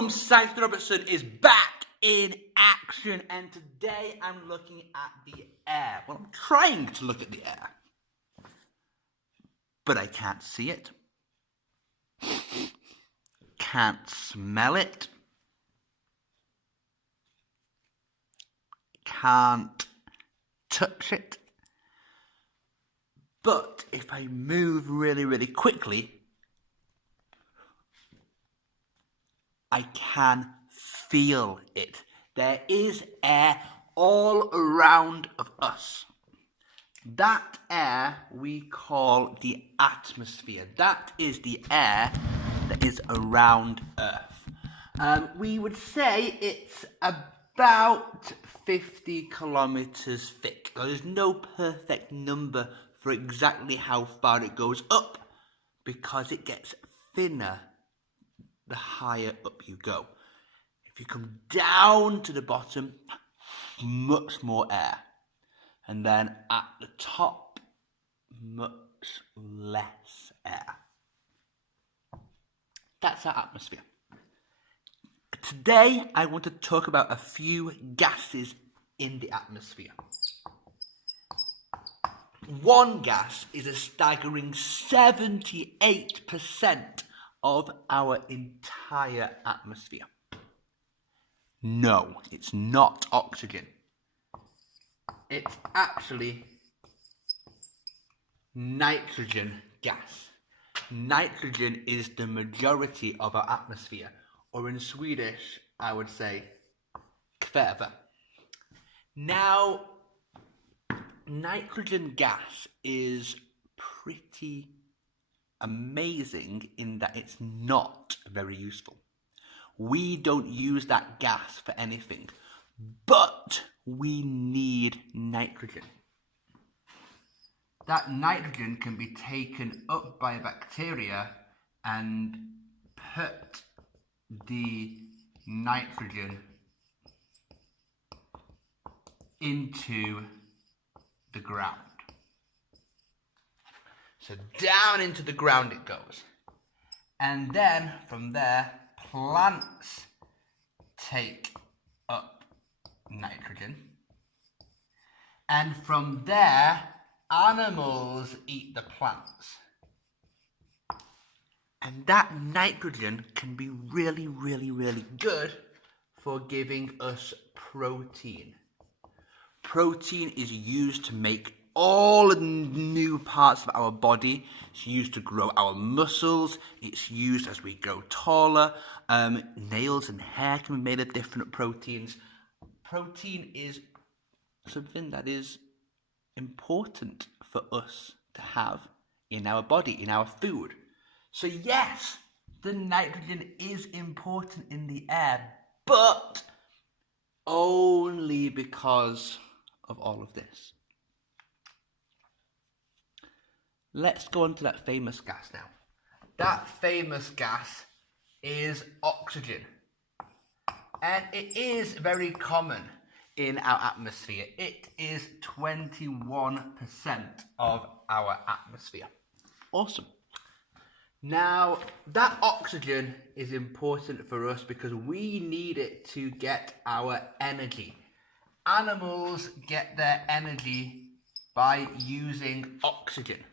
Boom! Science Robertson is back in action, and today I'm looking at the air. Well, I'm trying to look at the air, but I can't see it, can't smell it, can't touch it. But if I move really, really quickly, I can feel it. There is air all around of us. That air we call the atmosphere. That is the air that is around Earth. We would say it's about 50 kilometers thick. There's no perfect number for exactly how far it goes up because it gets thinner the higher up you go. If you come down to the bottom, much more air. And then at the top, much less air. That's our atmosphere. Today, I want to talk about a few gases in the atmosphere. One gas is a staggering 78% of our entire atmosphere. No, it's not oxygen. It's actually nitrogen gas. Nitrogen is the majority of our atmosphere, or in Swedish, I would say kväve. Now, nitrogen gas is pretty amazing in that it's not very useful. We don't use that gas for anything, but we need nitrogen. That nitrogen can be taken up by a bacteria and put the nitrogen into the ground. So down into the ground it goes. And then from there, plants take up nitrogen. And from there, animals eat the plants. And that nitrogen can be really, really, really good for giving us protein. Protein is used to make all the new parts of our body. It's used to grow our muscles. It's used as we grow taller. Nails and hair can be made of different proteins. Protein is something that is important for us to have in our body, in our food. So yes, the nitrogen is important in the air, but only because of all of this. Let's go on to that famous gas now. That famous gas is oxygen. And it is very common in our atmosphere. It is 21% of our atmosphere. Awesome. Now, that oxygen is important for us because we need it to get our energy. Animals get their energy by using oxygen.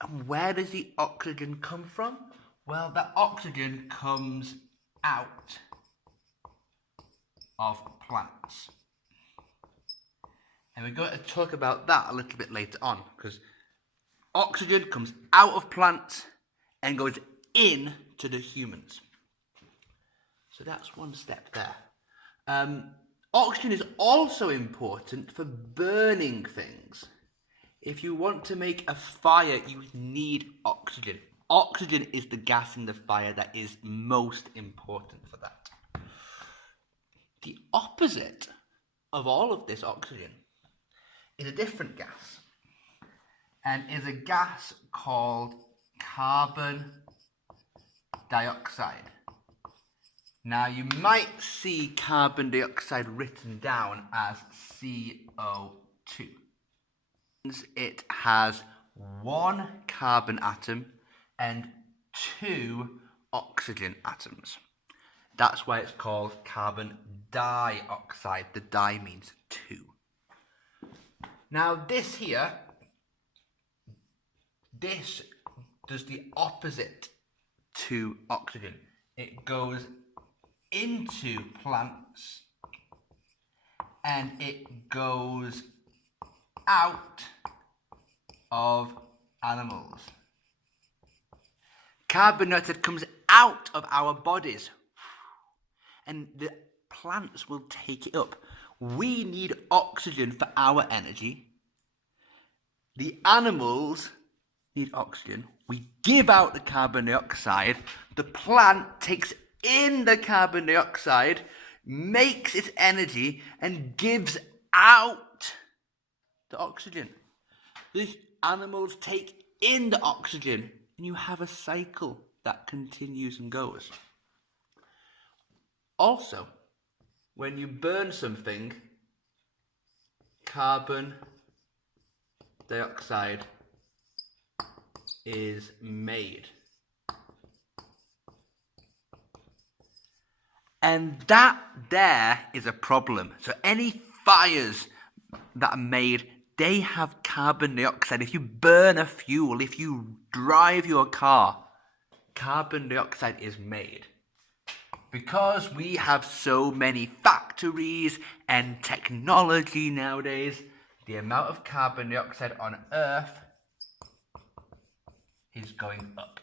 And where does the oxygen come from? Well, that oxygen comes out of plants. And we're going to talk about that a little bit later on, because oxygen comes out of plants and goes into the humans. So that's one step there. Oxygen is also important for burning things. If you want to make a fire, you need oxygen. Oxygen is the gas in the fire that is most important for that. The opposite of all of this oxygen is a different gas, and is a gas called carbon dioxide. Now you might see carbon dioxide written down as CO2. It has one carbon atom and two oxygen atoms. That's why it's called carbon dioxide. The di means two. Now this here, this does the opposite to oxygen. It goes into plants and it goes out of animals. Carbon dioxide comes out of our bodies and the plants will take it up. We need oxygen for our energy. The animals need oxygen. We give out the carbon dioxide. The plant takes in the carbon dioxide, makes its energy, and gives out the oxygen. The animals take in the oxygen, and you have a cycle that continues and goes. Also, when you burn something, carbon dioxide is made. And that there is a problem. So any fires that are made, they have carbon dioxide. If you burn a fuel, if you drive your car, carbon dioxide is made. Because we have so many factories and technology nowadays, the amount of carbon dioxide on Earth is going up.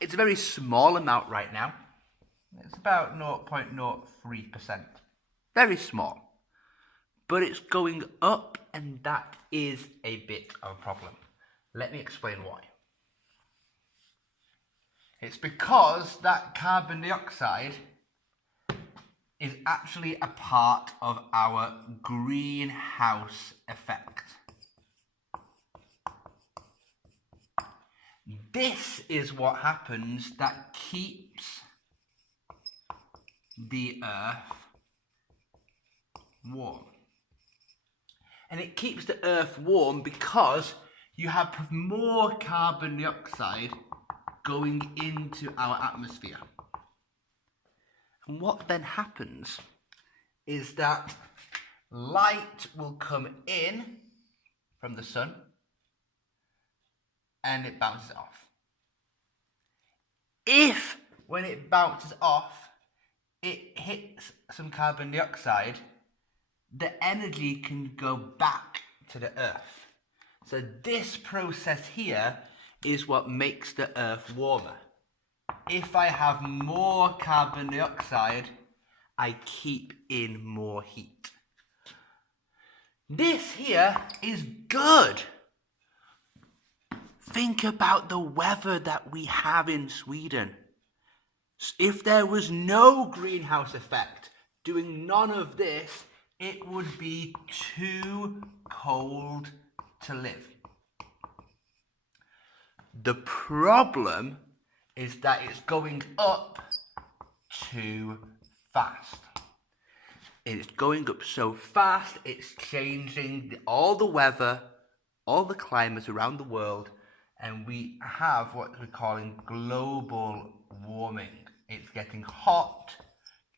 It's a very small amount right now. It's about 0.03%. Very small. But it's going up, and that is a bit of a problem. Let me explain why. It's because that carbon dioxide is actually a part of our greenhouse effect. This is what happens that keeps the Earth warm. And it keeps the Earth warm because you have more carbon dioxide going into our atmosphere. And what then happens is that light will come in from the sun and it bounces off. If, when it bounces off, it hits some carbon dioxide, the energy can go back to the Earth. So this process here is what makes the Earth warmer. If I have more carbon dioxide, I keep in more heat. This here is good. Think about the weather that we have in Sweden. If there was no greenhouse effect, doing none of this, it would be too cold to live. The problem is that it's going up too fast. It's going up so fast, it's changing all the weather, all the climates around the world, and we have what we're calling global warming. It's getting hot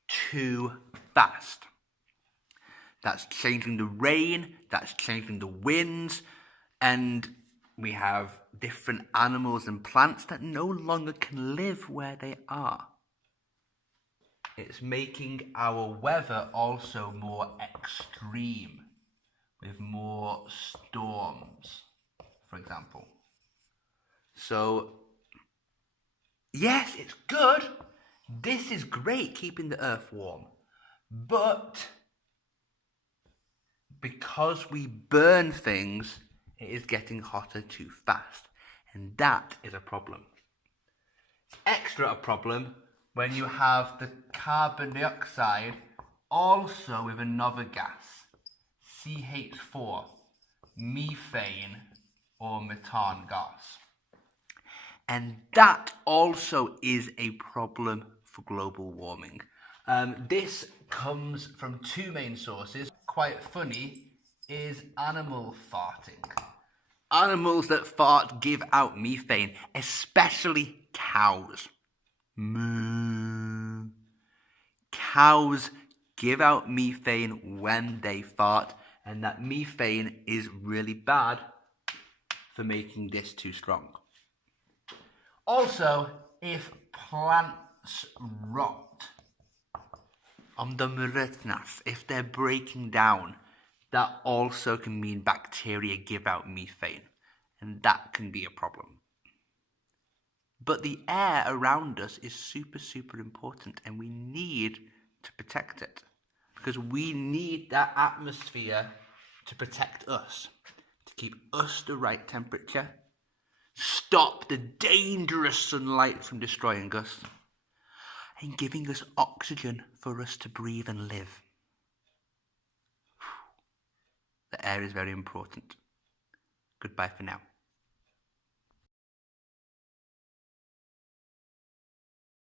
too fast. That's changing the rain, that's changing the winds, and we have different animals and plants that no longer can live where they are. It's making our weather also more extreme, with more storms, for example. So, yes, it's good. This is great, keeping the Earth warm. But because we burn things, it is getting hotter too fast. And that is a problem. It's extra a problem when you have the carbon dioxide also with another gas, CH4, methane or methane gas. And that also is a problem for global warming. This comes from two main sources. Quite funny is animal farting. Animals that fart give out methane, especially cows. Moo. Cows give out methane when they fart, and that methane is really bad for making this too strong. Also, if plants rot on the Mritnas, if they're breaking down, that also can mean bacteria give out methane, and that can be a problem. But the air around us is super, super important, and we need to protect it because we need that atmosphere to protect us, to keep us the right temperature, stop the dangerous sunlight from destroying us, and giving us oxygen for us to breathe and live. The air is very important. Goodbye for now.